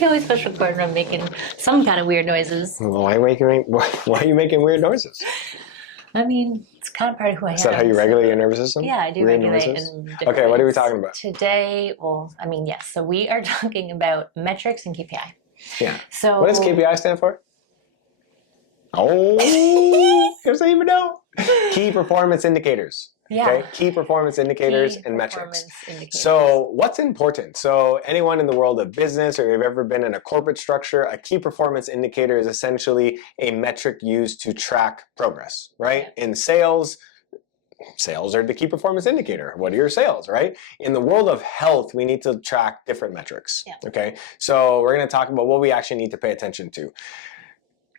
You always push record when I'm making some kind of weird noises. Why are you making weird noises? I mean, it's kind of part of who I am. Is that how you regulate your nervous system? Yeah, I do Weird regulate noises? in different Okay, what are we ways. talking about? Today, well, I mean, yes. So we are talking about metrics and KPI. Yeah. So What does KPI stand for? Oh, doesn't even know. Key performance indicators. Yeah. Okay. Key performance indicators Key and metrics. performance indicators. So what's important? So anyone in the world of business or you've ever been in a corporate structure, a key performance indicator is essentially a metric used to track progress, right? Yeah. In sales are the key performance indicator. What are your sales, right? In the world of health, we need to track different metrics. Yeah. Okay. So we're going to talk about what we actually need to pay attention to.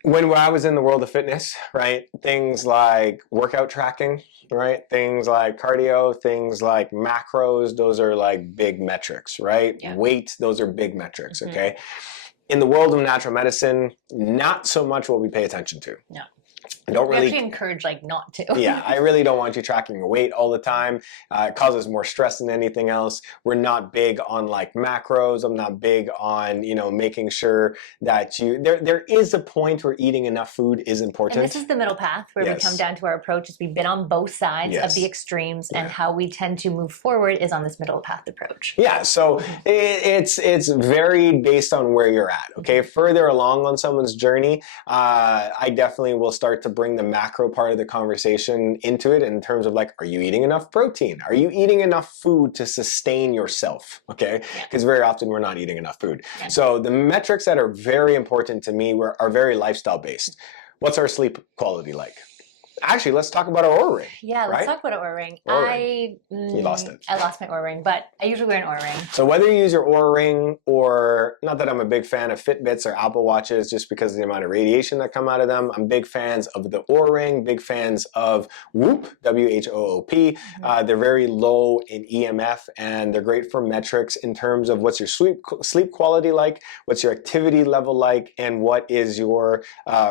When I was in the world of fitness, right, things like workout tracking, right, things like cardio, things like macros, those are like big metrics, right? Yeah. Weight, those are big metrics, Mm-hmm. okay? In the world of natural medicine, not so much what we pay attention to. No. I don't We really actually encourage like not to. Yeah, I really don't want you tracking your weight all the time. It causes more stress than anything else. We're not big on like macros. I'm not big on, making sure that there is a point where eating enough food is important. And this is the middle path where we come down to our approach is we've been on both sides of the extremes, and how we tend to move forward is on this middle path approach. Yeah, so it's very based on where you're at, okay? Further along on someone's journey, I definitely will start to bring the macro part of the conversation into it in terms of like, are you eating enough protein? Are you eating enough food to sustain yourself? Okay, because very often we're not eating enough food. Yeah. So the metrics that are very important to me are very lifestyle based. What's our sleep quality like? Actually, let's talk about our Oura ring. Yeah, let's talk about our Oura ring. You lost it. I lost my Oura ring, but I usually wear an Oura ring. So whether you use your Oura ring or, not that I'm a big fan of Fitbits or Apple Watches just because of the amount of radiation that come out of them, I'm big fans of the Oura ring, big fans of Whoop, W-H-O-O-P. Mm-hmm. They're very low in EMF and they're great for metrics in terms of what's your sleep quality like, what's your activity level like, and what is your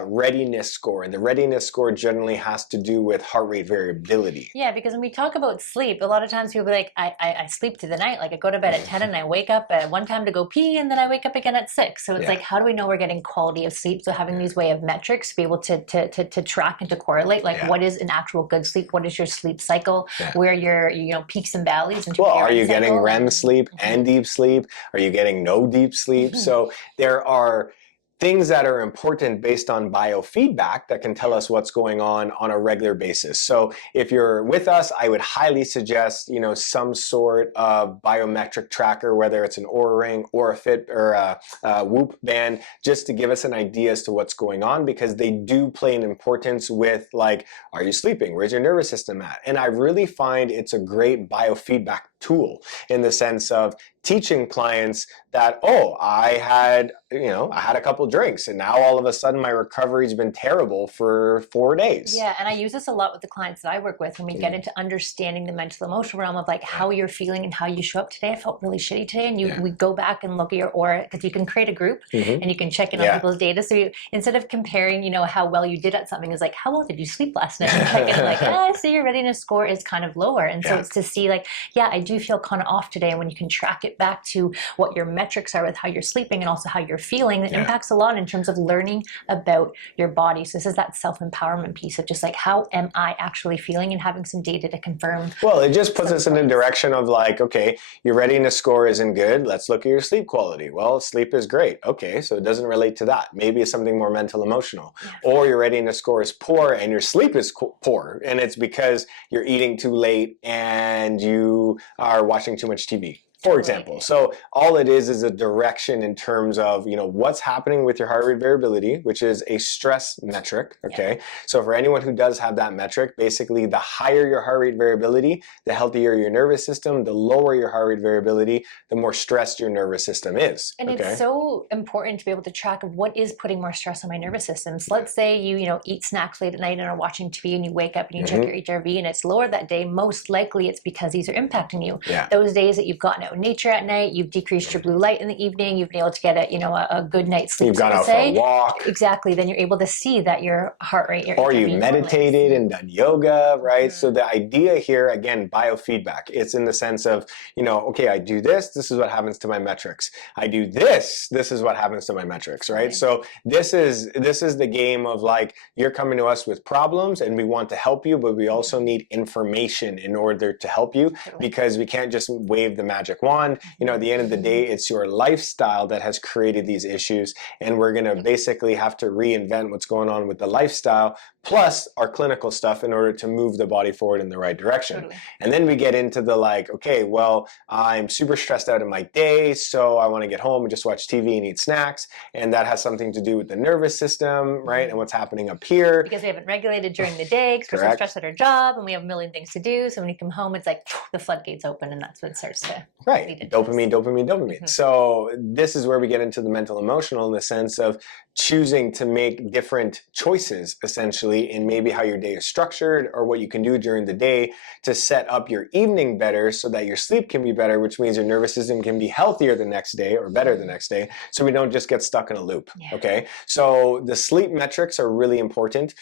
readiness score. And the readiness score generally has to do with heart rate variability. Yeah, because when we talk about sleep, a lot of times people be like, I sleep through the night. Like I go to bed at 10 and I wake up at one time to go pee and then I wake up again at 6. So it's like, how do we know we're getting quality of sleep? So having these way of metrics to be able to track and to correlate, like what is an actual good sleep? What is your sleep cycle? Where your peaks and valleys? Well, are you getting REM sleep and deep sleep? Are you getting no deep sleep? So there are things that are important based on biofeedback that can tell us what's going on a regular basis. So if you're with us, I would highly suggest, some sort of biometric tracker, whether it's an Oura ring or a Fit or a Whoop band, just to give us an idea as to what's going on, because they do play an importance with like, are you sleeping? Where's your nervous system at? And I really find it's a great biofeedback tool in the sense of teaching clients that, I had a couple drinks and now all of a sudden my recovery's been terrible for 4 days. Yeah, and I use this a lot with the clients that I work with when we get into understanding the mental emotional realm of like how you're feeling and how you show up today. I felt really shitty today, and we go back and look at your Oura, because you can create a group and you can check in on people's data. So instead of comparing, how well you did at something, is like, how well did you sleep last night? And check in like, I see your readiness score is kind of lower. And so it's to see like, I do feel kind of off today. And when you can track it back to what your metrics are with how you're sleeping and also how you're feeling, it impacts a lot in terms of learning about your body. So this is that self-empowerment piece of just like, how am I actually feeling, and having some data to confirm. Well, it just puts us in a direction of like, okay, your readiness score isn't good. Let's look at your sleep quality. Well, sleep is great. Okay, so it doesn't relate to that. Maybe it's something more mental, emotional. Or your readiness score is poor and your sleep is poor. And it's because you're eating too late and you are watching too much TV. For example. So all it is a direction in terms of, what's happening with your heart rate variability, which is a stress metric, okay? So for anyone who does have that metric, basically the higher your heart rate variability, the healthier your nervous system, the lower your heart rate variability, the more stressed your nervous system is. And it's so important to be able to track of what is putting more stress on my nervous system. So let's say you eat snacks late at night and are watching TV and you wake up and you check your HRV and it's lower that day, most likely it's because these are impacting you. Those days that you've gotten out in nature at night, you've decreased your blue light in the evening, you've been able to get a good night's sleep. You've gone out for a walk. Exactly. Then you're able to see that your heart rate, or you meditated and done yoga, right? So the idea here, again, biofeedback. It's in the sense of, okay, I do this is what happens to my metrics. I do this is what happens to my metrics, right? Okay. So this is the game of like, you're coming to us with problems and we want to help you, but we also need information in order to help you, because we can't just wave the magic wand. At the end of the day, it's your lifestyle that has created these issues, and we're going to basically have to reinvent what's going on with the lifestyle plus our clinical stuff in order to move the body forward in the right direction. And then we get into the like, okay, well, I'm super stressed out in my day, so I want to get home and just watch TV and eat snacks, and that has something to do with the nervous system, right? And what's happening up here. Because we haven't regulated during the day, because we're so stressed at our job, and we have a million things to do, so when you come home, it's like the floodgates open, and that's when it starts to dopamine. So this is where we get into the mental emotional, in the sense of choosing to make different choices, essentially, in maybe how your day is structured or what you can do during the day to set up your evening better so that your sleep can be better, which means your nervous system can be healthier the next day or better the next day, so we don't just get stuck in a loop, okay? So the sleep metrics are really important.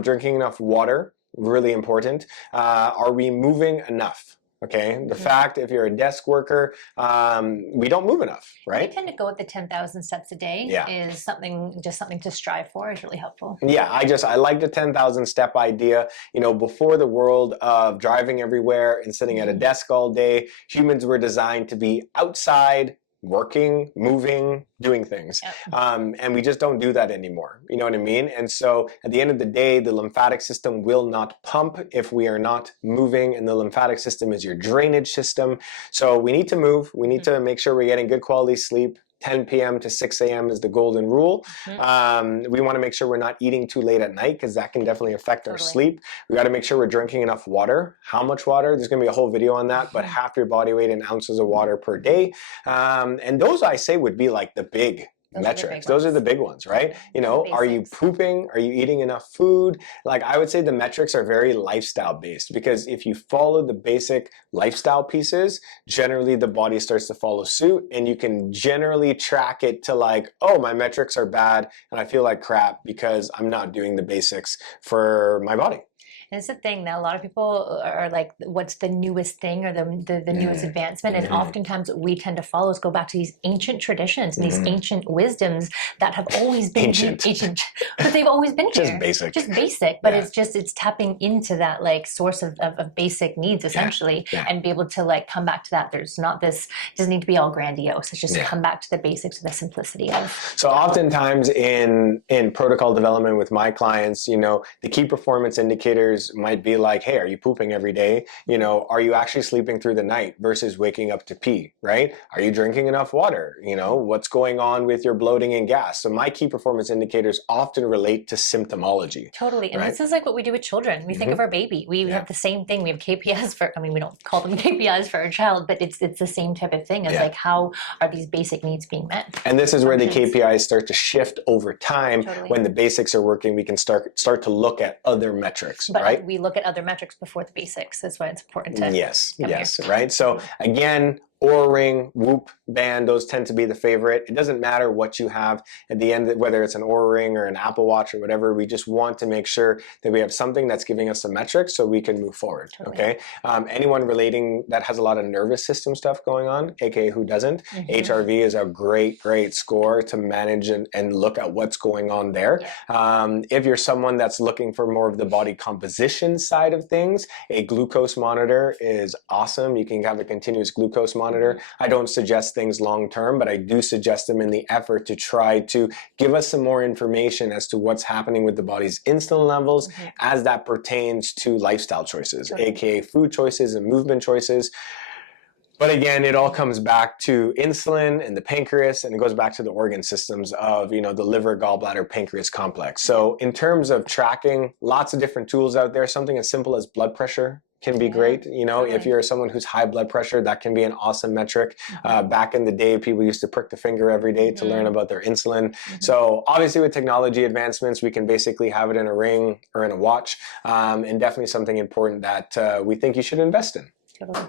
Drinking enough water, really important. Are we moving enough? Okay, the fact, if you're a desk worker, we don't move enough, right? I tend to go with the 10,000 steps a day. Is something to strive for, is really helpful. Yeah, I like the 10,000 step idea. Before the world of driving everywhere and sitting at a desk all day, humans were designed to be outside, working, moving, doing things. And we just don't do that anymore. You know what I mean? And so at the end of the day, the lymphatic system will not pump if we are not moving, and the lymphatic system is your drainage system. So we need to move. We need to make sure we're getting good quality sleep. 10 p.m. to 6 a.m. is the golden rule. We want to make sure we're not eating too late at night, because that can definitely affect our sleep. We got to make sure we're drinking enough water. How much water? There's going to be a whole video on that, but half your body weight in ounces of water per day. And those, I say, would be like the big metrics. Those are the big ones, right? Are you pooping? Are you eating enough food? Like, I would say the metrics are very lifestyle based, because if you follow the basic lifestyle pieces, generally the body starts to follow suit, and you can generally track it to like, oh, my metrics are bad and I feel like crap because I'm not doing the basics for my body. And it's the thing that a lot of people are like, what's the newest thing or the newest advancement? And oftentimes what we tend to follow is go back to these ancient traditions and these ancient wisdoms that have always been ancient, but they've always been here. Just basic, but it's tapping into that like source of basic needs, essentially, and be able to like come back to that. There's not this, it doesn't need to be all grandiose. It's just come back to the basics and the simplicity of. So oftentimes in protocol development with my clients, the key performance indicators might be like, hey, are you pooping every day? Are you actually sleeping through the night versus waking up to pee, right? Are you drinking enough water? What's going on with your bloating and gas? So my key performance indicators often relate to symptomology. Totally. And this is like what we do with children. We think of our baby. We have the same thing. We have KPIs we don't call them KPIs for our child, but it's the same type of thing. It's like, how are these basic needs being met? And this is where the KPIs start to shift over time. When the basics are working, we can start to look at other metrics, right? We look at other metrics before the basics. That's why it's important to Yes, right? So again, Oura Ring, Whoop, Band, those tend to be the favorite. It doesn't matter what you have at the end, whether it's an Oura Ring or an Apple Watch or whatever, we just want to make sure that we have something that's giving us some metrics so we can move forward, okay? Anyone relating that has a lot of nervous system stuff going on, aka who doesn't, HRV is a great score to manage and look at what's going on there. If you're someone that's looking for more of the body composition side of things, a glucose monitor is awesome. You can have a continuous glucose monitor. I don't suggest things long term, but I do suggest them in the effort to try to give us some more information as to what's happening with the body's insulin levels as that pertains to lifestyle choices, aka food choices and movement choices. But again, it all comes back to insulin and the pancreas, and it goes back to the organ systems of, the liver, gallbladder, pancreas complex. So in terms of tracking, lots of different tools out there. Something as simple as blood pressure can be great. If you're someone who's high blood pressure, that can be an awesome metric. Back in the day, people used to prick the finger every day to learn about their insulin. So obviously with technology advancements, we can basically have it in a ring or in a watch, and definitely something important that we think you should invest in. Totally.